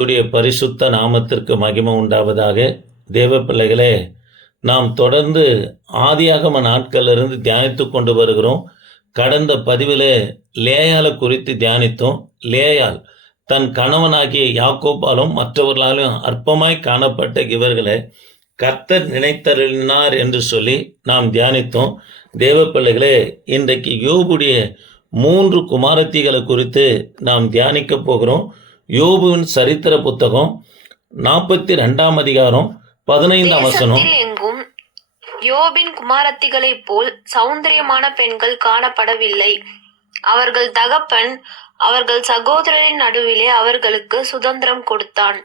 உடைய பரிசுத்த நாமத்திற்கு மகிமை உண்டாவதாக. தேவ பிள்ளைகளே நாம் தொடர்ந்து ஆதியாகம நாட்களிலிருந்து தியானித்து கொண்டு வருகிறோம். கடந்த பதிவிலே லேயாலை குறித்து தியானித்தோம். லேயால் தன் கணவனாகிய யாக்கோபாலும் மற்றவர்களாலும் அற்பமாய் காணப்பட்ட இவர்களை கர்த்தர் நினைத்தருளினார் என்று சொல்லி நாம் தியானித்தோம். தேவ பிள்ளைகளே இன்றைக்கு யோபுடைய மூன்று குமாரத்திகளை குறித்து நாம் தியானிக்க போகிறோம். யோபுவின் சரித்திர புத்தகம் நாற்பத்தி ரெண்டாம் அதிகாரம் பதினைந்தாம் வசனம். எங்கும் யோபின் குமாரத்திகளைப் போல் சௌந்தரியமான பெண்கள் காணப்படவில்லை. அவர்கள் தகப்பன் அவர்கள் சகோதரரின் நடுவிலே அவர்களுக்கு சுதந்திரம் கொடுத்தான்.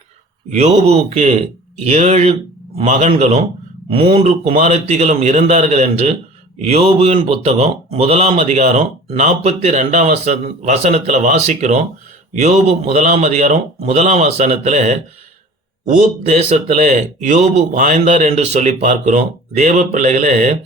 யோபுவுக்கு ஏழு மகன்களும் மூன்று குமாரத்திகளும் இருந்தார்கள் என்று யோபுவின் புத்தகம் முதலாம் அதிகாரம் நாற்பத்தி ரெண்டாம் வசன வசனத்தில் வாசிக்கிறோம். யோபு முதலாம் அதிகாரம் முதலாம் வசனத்தில் ஊத் தேசத்தில் யோபு வாய்ந்தார் என்று சொல்லி பார்க்கிறோம். தேவ பிள்ளைகளே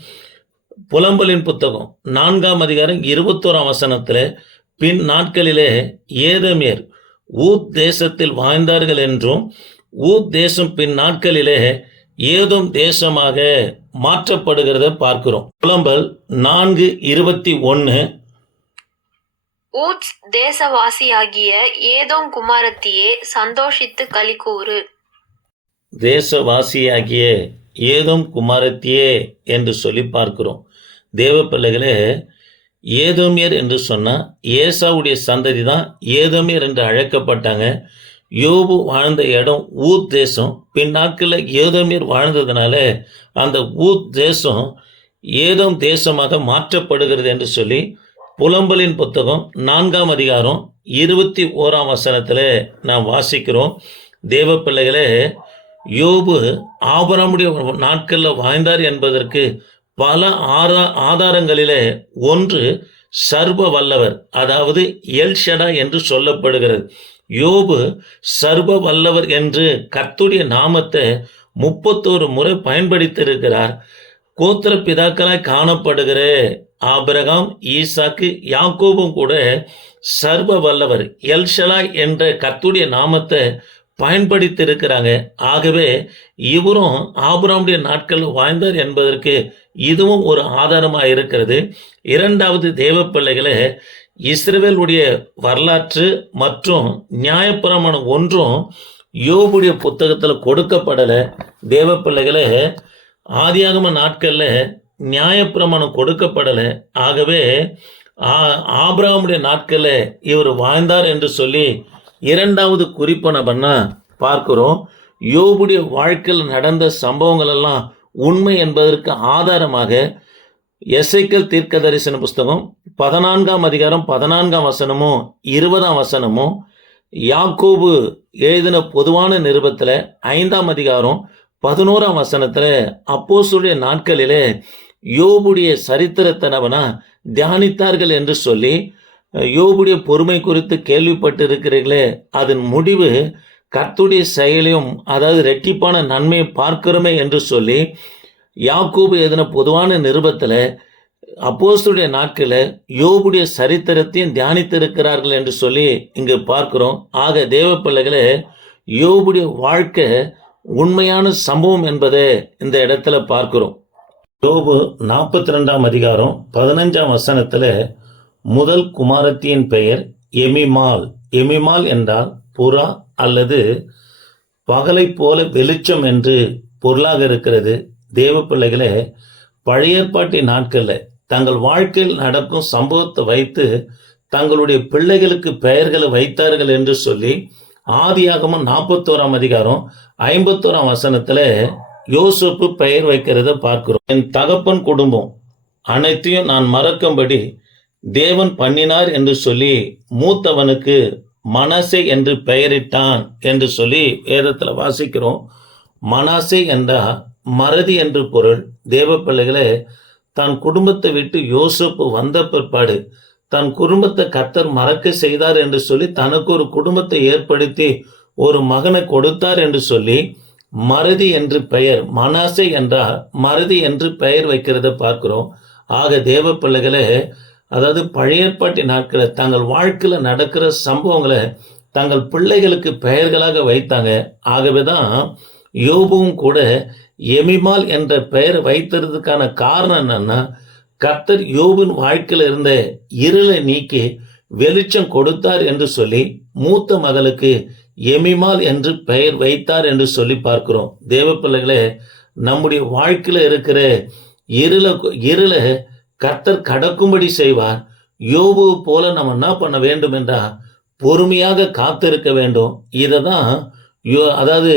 புலம்பலின் புத்தகம் நான்காம் அதிகாரம் இருபத்தோராம் வசனத்தில் பின் நாட்களிலே ஏதமியர் ஊத் தேசத்தில் வாழ்ந்தார்கள் என்றும் ஊத் தேசம் பின் நாட்களிலே ஏதும் தேசமாக மாற்றப்படுகிறத பார்க்கிறோம். புலம்பல் நான்கு இருபத்தி ஒன்று ஊத்ஸ் தேசவாசியாகிய ஏதோம் குமாரத்தியே சந்தோஷித்து களிகூறு. தேசவாசியாகிய ஏதோம் குமாரத்தியே என்று சொல்லி பார்க்கிறோம். தேவ பிள்ளைகளே ஏதோமியர் என்று சொன்னால் ஏசாவுடைய சந்ததி தான் ஏதோமியர் என்று அழைக்கப்பட்டாங்க. யோபு வாழ்ந்த இடம் ஊத் தேசம். பின்னாக்கில் ஏதோமியர் வாழ்ந்ததுனால அந்த ஊத் தேசம் ஏதோம் தேசமாக மாற்றப்படுகிறது என்று சொல்லி புலம்பலின் புத்தகம் நான்காம் அதிகாரம் இருபத்தி ஓராம் வசனத்தில் நாம் வாசிக்கிறோம். தேவ பிள்ளைகளே யோபு ஆபரமுடைய நாட்களில் வாழ்ந்தார் என்பதற்கு பல ஆதா ஆதாரங்களிலே ஒன்று சர்வ வல்லவர் அதாவது எல்ஷடா என்று சொல்லப்படுகிறது. யோபு சர்வ வல்லவர் என்று கர்த்துடைய நாமத்தை முப்பத்தோரு முறை பயன்படுத்தியிருக்கிறார். கோத்திர பிதாக்களாய் காணப்படுகிற. ஆபிரகாம் ஈசாக்கு யாக்கோபும் கூட சர்வ வல்லவர் எல்ஷலா என்ற கத்துடைய நாமத்தை பயன்படுத்தி இருக்கிறாங்க ஆகவே இவரும் ஆபுராமுடைய நாட்கள் வாழ்ந்தார் என்பதற்கு இதுவும் ஒரு ஆதாரமாக இருக்கிறது. இரண்டாவது தேவ பிள்ளைகளை இஸ்ரேவேலுடைய வரலாற்று மற்றும் நியாயப்பிரமாணம் ஒன்றும் யோபுடைய புத்தகத்தில் கொடுக்கப்படலை. தேவ பிள்ளைகளை ஆதியாகம நாட்களில் நியாயப்பிரமாணம் கொடுக்கப்படலை. ஆகவே ஆ- நாட்களில் இவர் வாழ்ந்தார் என்று சொல்லி இரண்டாவது குறிப்பு நம்ம பார்க்கிறோம். யோபுடைய வாழ்க்கையில் நடந்த சம்பவங்கள் எல்லாம் உண்மை என்பதற்கு ஆதாரமாக எசைக்கல் தீர்க்க தரிசன புஸ்தகம் பதினான்காம் அதிகாரம் பதினான்காம் வசனமும் இருபதாம் வசனமும் யாக்கோபு எழுதின பொதுவான நிருபத்தில் ஐந்தாம் அதிகாரம் பதினோராம் வசனத்தில் அப்போசுடைய நாட்களிலே யோபுடைய சரித்திரத்தை நவனா தியானித்தார்கள் என்று சொல்லி யோபுடைய பொறுமை குறித்து கேள்விப்பட்டு இருக்கிறீர்களே அதன் முடிவு கர்த்துடைய செயலையும் அதாவது ரெட்டிப்பான நன்மையை பார்க்கிறோமே என்று சொல்லி யாக்கூபு எதின பொதுவான நிருபத்தில் அப்போஸ்துடைய நாட்களில் யோபுடைய சரித்திரத்தையும் தியானித்திருக்கிறார்கள் என்று சொல்லி இங்கு பார்க்கிறோம். ஆக தேவ பிள்ளைகளே யோபுடைய வாழ்க்கை உண்மையான சம்பவம் என்பதை இந்த இடத்துல பார்க்கிறோம். யோபு நாற்பத்தி ரெண்டாம் அதிகாரம் பதினஞ்சாம் வசனத்தில் முதல் குமாரத்தியின் பெயர் எமிமால். எமிமால் என்றால் புறா அல்லது பகலைப் போல வெளிச்சம் என்று பொருளாக இருக்கிறது. தேவ பிள்ளைகளே பழையற்பாட்டி நாட்களில் தங்கள் வாழ்க்கையில் நடக்கும் சம்பவத்தை வைத்து தங்களுடைய பிள்ளைகளுக்கு பெயர்களை வைத்தார்கள் என்று சொல்லி ஆதியாகமும் நாற்பத்தோராம் அதிகாரம் ஐம்பத்தோராம் வசனத்தில் யோசப்பு பெயர் வைக்கிறத பார்க்கிறோம். என் தகப்பன் குடும்பம் அனைத்தையும் நான் மறக்கும்படி தேவன் பண்ணினார் என்று சொல்லி மூத்தவனுக்கு மனசை என்று பெயரிட்டான் என்று சொல்லி வேதத்தில் வாசிக்கிறோம். மனசை என்றால் மறதி என்று பொருள். தேவ பிள்ளைகளே தன் குடும்பத்தை விட்டு யோசப்பு வந்த பிற்பாடு தன் குடும்பத்தை கத்தர் மறக்க செய்தார் என்று சொல்லி தனக்கு ஒரு குடும்பத்தை ஏற்படுத்தி ஒரு மகனை கொடுத்தார் என்று சொல்லி மருதி என்று பெயர் மனாசே என்றால் மருதி என்று பெயர் வைக்கிறத பார்க்கிறோம். ஆக தேவ பிள்ளைகளே அதாவது பழைய நாட்களை நாட்களில் தங்கள் வாழ்க்கையில் நடக்கிற சம்பவங்களை தங்கள் பிள்ளைகளுக்கு பெயர்களாக வைத்தாங்க. ஆகவே தான் யோபுவும் கூட எமிமால் என்ற பெயர் வைத்ததுக்கான காரணம் என்னன்னா கர்த்தர் யோபின் வாழ்க்கையில் இருந்த இருளை நீக்கி வெளிச்சம் கொடுத்தார் என்று சொல்லி மூத்த மகளுக்கு எமிமால் என்று பெயர் வைத்தார் என்று சொல்லி பார்க்கிறோம். தேவ பிள்ளைகளே நம்முடைய வாழ்க்கையில் இருக்கிற இருளை இருளை கர்த்தர் கடக்கும்படி செய்வார். யோபு போல நம்ம என்ன பண்ண வேண்டும் என்றால் பொறுமையாக காத்திருக்க வேண்டும். இதை தான் யோ அதாவது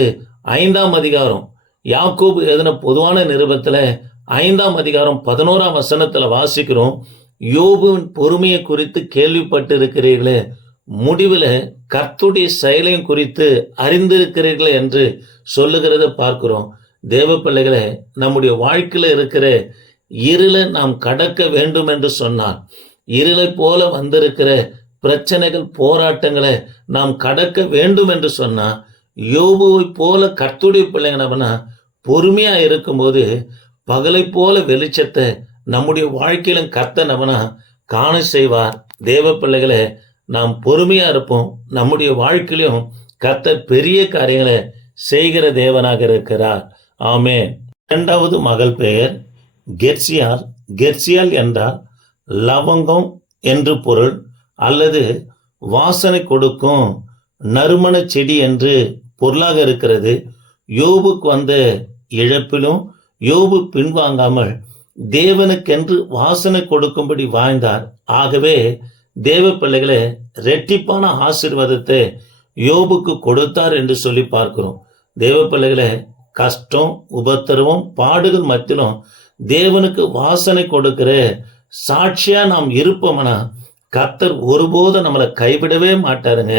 ஐந்தாம் அதிகாரம் யாக்கோபு எழுதின பொதுவான நிருபத்தில் ஐந்தாம் அதிகாரம் பதினோராம் வசனத்தில் வாசிக்கிறோம். யோபுவின் பொறுமையை குறித்து கேள்விப்பட்டு இருக்கிறீர்களே முடிவில் கர்த்துடைய செயலையும் குறித்து அறிந்திருக்கிறீர்களே என்று சொல்லுகிறத பார்க்கிறோம். தேவ பிள்ளைகளை நம்முடைய வாழ்க்கையில் இருக்கிற இருளை நாம் கடக்க வேண்டும் என்று சொன்னார் இருளை போல வந்திருக்கிற பிரச்சனைகள் போராட்டங்களை நாம் கடக்க வேண்டும் என்று சொன்னால் யோபுவை போல கர்த்துடைய பிள்ளைங்கனவனா பொறுமையா இருக்கும்போது பகலை போல வெளிச்சத்தை நம்முடைய வாழ்க்கையிலும் கர்த்தனவனா காண செய்வார். தேவ பிள்ளைகளை நாம் பொறுமையா இருப்போம். நம்முடைய வாழ்க்கையிலும் கத்த பெரிய காரியங்களை செய்கிற தேவனாக இருக்கிறார். ஆமே இரண்டாவது மகள் பெயர் கெர்சியால். கெர்சியால் என்றால் லவங்கம் என்று பொருள் அல்லது வாசனை கொடுக்கும் நறுமண செடி என்று பொருளாக இருக்கிறது. யோபுக்கு வந்த இழப்பிலும் யோபு பின்வாங்காமல் தேவனுக்கென்று வாசனை கொடுக்கும்படி வாழ்ந்தார். ஆகவே தேவ பிள்ளைகளே ரெட்டிப்பான ஆசீர்வாதத்தை யோபுக்கு கொடுத்தார் என்று சொல்லி பார்க்கிறோம். தேவ பிள்ளைகளே கஷ்டம் உபத்திரவம் பாடுகள் மத்தியிலும் தேவனுக்கு வாசனை கொடுக்கிற சாட்சியா நாம் இருப்போம்னா கத்தர் ஒருபோதும் நம்மளை கைவிடவே மாட்டாருங்க.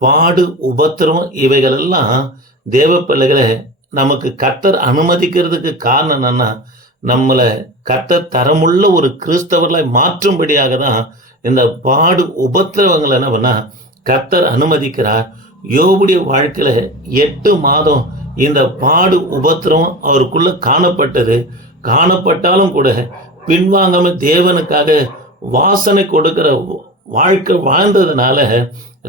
பாடு உபத்திரவம் இவைகளெல்லாம் தேவ பிள்ளைகளை நமக்கு கத்தர் அனுமதிக்கிறதுக்கு காரணம் என்னன்னா நம்மளை கத்தர் தரமுள்ள ஒரு கிறிஸ்தவர்களை மாற்றும்படியாக தான் இந்த பாடு உபத்திரவங்களை என்ன பண்ணால் கத்தர் அனுமதிக்கிறார். யோபுடைய வாழ்க்கையில் எட்டு மாதம் இந்த பாடு உபத்திரவம் அவருக்குள்ள காணப்பட்டது. காணப்பட்டாலும் கூட பின்வாங்காம தேவனுக்காக வாசனை கொடுக்கிற வாழ்க்கை வாழ்ந்ததுனால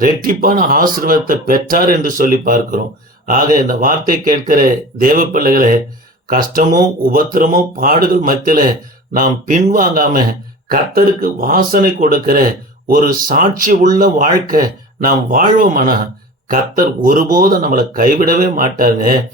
ரெட்டிப்பான ஆசீர்வாதத்தை பெற்றார் என்று சொல்லி பார்க்கிறோம். ஆக இந்த வார்த்தை கேட்கிற தேவ பிள்ளைகளை கஷ்டமோ உபத்திரமோ பாடுகள் மத்தியில் நாம் பின்வாங்காமல் கர்த்தருக்கு வாசனை கொடுக்கிற ஒரு சாட்சி உள்ள வாழ்க்கை நாம் வாழ்வோமானா கர்த்தர் ஒருபோதும் நம்மளை கைவிடவே மாட்டாருங்க.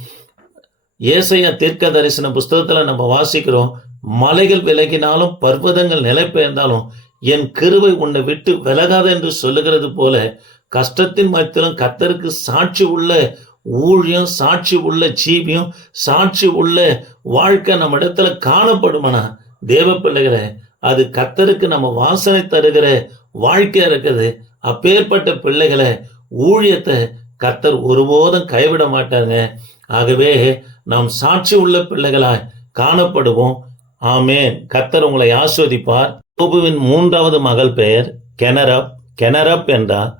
ஏசையா தீர்க்க தரிசன புஸ்தகத்துல நம்ம வாசிக்கிறோம் மலைகள் விலகினாலும் பர்வதங்கள் நிலை பெயர்ந்தாலும் என் கிருவை உன்னை விட்டு விலகாது என்று சொல்லுகிறது போல கஷ்டத்தின் மத்தியிலும் கத்தருக்கு சாட்சி உள்ள ஊழியம் சாட்சி உள்ள ஜீவியம் சாட்சி உள்ள வாழ்க்கை நம்ம இடத்துல காணப்படுமானா? தேவ பிள்ளைகளை அது கத்தருக்கு நம்ம வாசனை தருகிற வாழ்க்கையா இருக்குது. அப்பேற்பட்ட பிள்ளைகளை ஊழியத்தை கத்தர் ஒருபோதும் கைவிட மாட்டாங்க ஆகவே நாம் சாட்சி உள்ள பிள்ளைகளாய் காணப்படுவோம். ஆமேன். கத்தர் உங்களை ஆஸ்வதிப்பார். கோபுவின் மூன்றாவது மகள் பெயர் கெனரப். கெனரப் என்றால்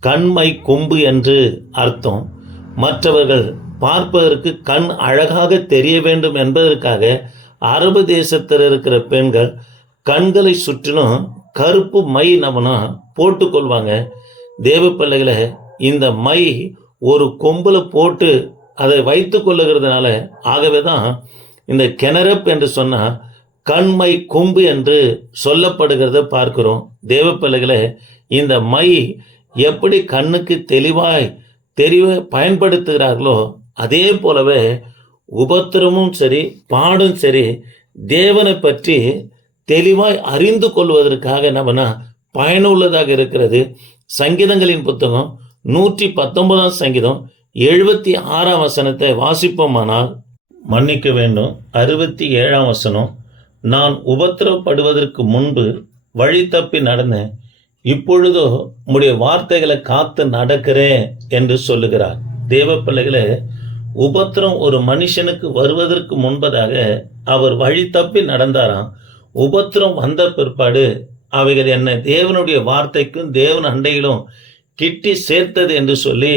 கண்மை கொம்பு என்று அர்த்தம். மற்றவர்கள் பார்ப்பதற்கு கண் அழகாக தெரிய வேண்டும் என்பதற்காக அரபு தேசத்தில் இருக்கிற பெண்கள் கண்களை சுற்றிலும் கருப்பு மை நம்மனா போட்டுக்கொள்வாங்க. தேவ பிள்ளைகளை இந்த மை ஒரு கொம்பில் போட்டு அதை வைத்து கொள்ளுகிறதுனால ஆகவே தான் இந்த கிணறப் என்று சொன்னால் கண்மை கொம்பு என்று சொல்லப்படுகிறத பார்க்கிறோம். தேவ பிள்ளைகளை இந்த மை எப்படி கண்ணுக்கு தெளிவாய் தெரிய பயன்படுத்துகிறார்களோ அதே போலவே உபத்திரமும் சரி பாடும் சரி தேவனை பற்றி தெளிவாய் அறிந்து கொள்வதற்காக நம்மனா பயனுள்ளதாக இருக்கிறது. சங்கீதங்களின் புத்தகம் நூற்றி பத்தொன்பதாம் சங்கீதம் எழுபத்தி ஆறாம் வசனத்தை வாசிப்போமானால் மன்னிக்க வேண்டும். அறுபத்தி ஏழாம் வசனம் நான் உபத்திரப்படுவதற்கு முன்பு வழி தப்பி நடந்தேன் இப்பொழுதோ உம்முடைய வார்த்தைகளை காத்து நடக்கிறேன் என்று சொல்லுகிறார். தேவ பிள்ளைகளே உபத்திரம் ஒரு மனுஷனுக்கு வருவதற்கு முன்பதாக அவர் வழி தப்பி நடந்தாராம். உபத்திரம் வந்த பிற்பாடு அவைகள் என்னை? தேவனுடைய வார்த்தைக்கும் தேவன் அண்டையிலும் கிட்டி சேர்த்தது என்று சொல்லி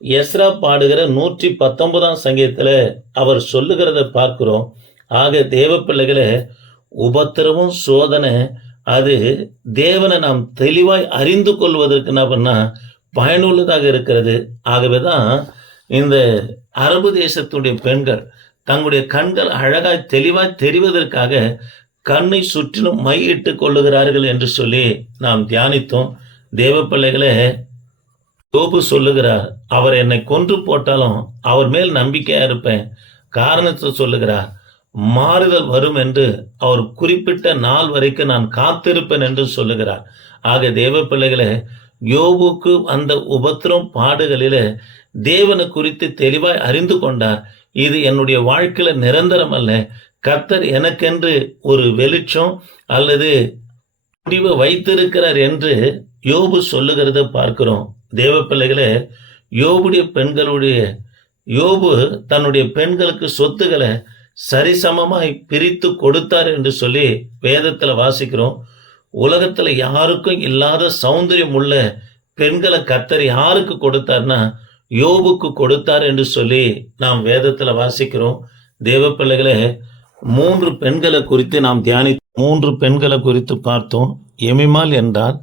எஸ்ரா பாடுகிற நூற்றி பத்தொன்பதாம் சங்கீதத்தில் அவர் சொல்லுகிறத பார்க்கிறோம். ஆக தேவ பிள்ளைகளை உபத்திரமும் சோதனை அது தேவனை நாம் தெளிவாய் அறிந்து கொள்வதற்கு என்ன பண்ணால் பயனுள்ளதாக இருக்கிறது. ஆகவே தான் இந்த அரபு தேசத்துடைய பெண்கள் தங்களுடைய கண்கள் அழகாய் தெளிவாய் தெரிவதற்காக கண்ணை சுற்றிலும் மையிட்டு கொள்ளுகிறார்கள் என்று சொல்லி நாம் தியானித்தோம். தேவ பிள்ளைகளே யோபு சொல்லுகிறார் அவர் என்னை கொன்று போட்டாலும் அவர் மேல் நம்பிக்கையா இருப்பேன். காரணத்தை சொல்லுகிறார் மாறுதல் வரும் என்று அவர் குறிப்பிட்ட நாள் வரைக்கும் நான் காத்திருப்பேன் என்று சொல்லுகிறார். ஆக தேவ பிள்ளைகளே யோபுக்கு அந்த உபத்திரம் பாடுகளிலே தேவனை குறித்து தெளிவாய் அறிந்து கொண்டார். இது என்னுடைய வாழ்க்கையில நிரந்தரம் அல்ல கர்த்தர் எனக்கென்று ஒரு வெளிச்சம் அல்லது முடிவை வைத்திருக்கிறார் என்று யோபு சொல்லுகிறத பார்க்கிறோம். தேவ பிள்ளைகளே யோபுடைய பெண்களுடைய யோபு தன்னுடைய பெண்களுக்கு சொத்துக்களை சரிசமமாய் பிரித்து கொடுத்தார் என்று சொல்லி வேதத்தில் வாசிக்கிறோம். உலகத்தில் யாருக்கும் இல்லாத சௌந்தரியம் உள்ள பெண்களை கத்தர் யாருக்கு கொடுத்தார்னா யோபுக்கு கொடுத்தார் என்று சொல்லி நாம் வேதத்தில் வாசிக்கிறோம். தேவ பிள்ளைகளை மூன்று பெண்களை குறித்து நாம் தியானி மூன்று பெண்களை குறித்து பார்த்தோம். எமிமால் என்றால்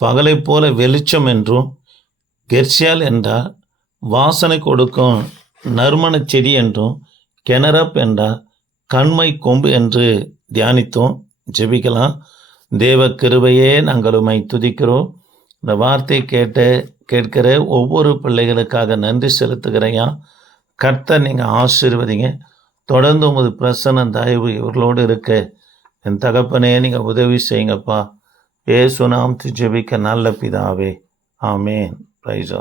பகலைப் போல வெளிச்சம் என்றும் கெர்சியால் என்றால் வாசனை கொடுக்கும் நறுமணச் செடி என்றும் கெனரப் என்றால் கண்மை கொம்பு என்று தியானித்தோம். ஜெபிக்கலாம். தேவ கிருபையே நாங்கள் உமை துதிக்கிறோம். இந்த வார்த்தை கேட்ட கேட்கிற ஒவ்வொரு பிள்ளைகளுக்காக நன்றி செலுத்துகிறையா கர்த்தர் நீங்கள் ஆசீர்வதிங்க. தொடர்ந்து உமது பிரசன்ன தயவு இவர்களோடு இருக்க என் தகப்பனே நீங்கள் உதவி செய்யுங்கப்பா. ஏசுநாம் ஜெபிக்க நல்ல பிதாவே. ஆமேன். பிரைஸ்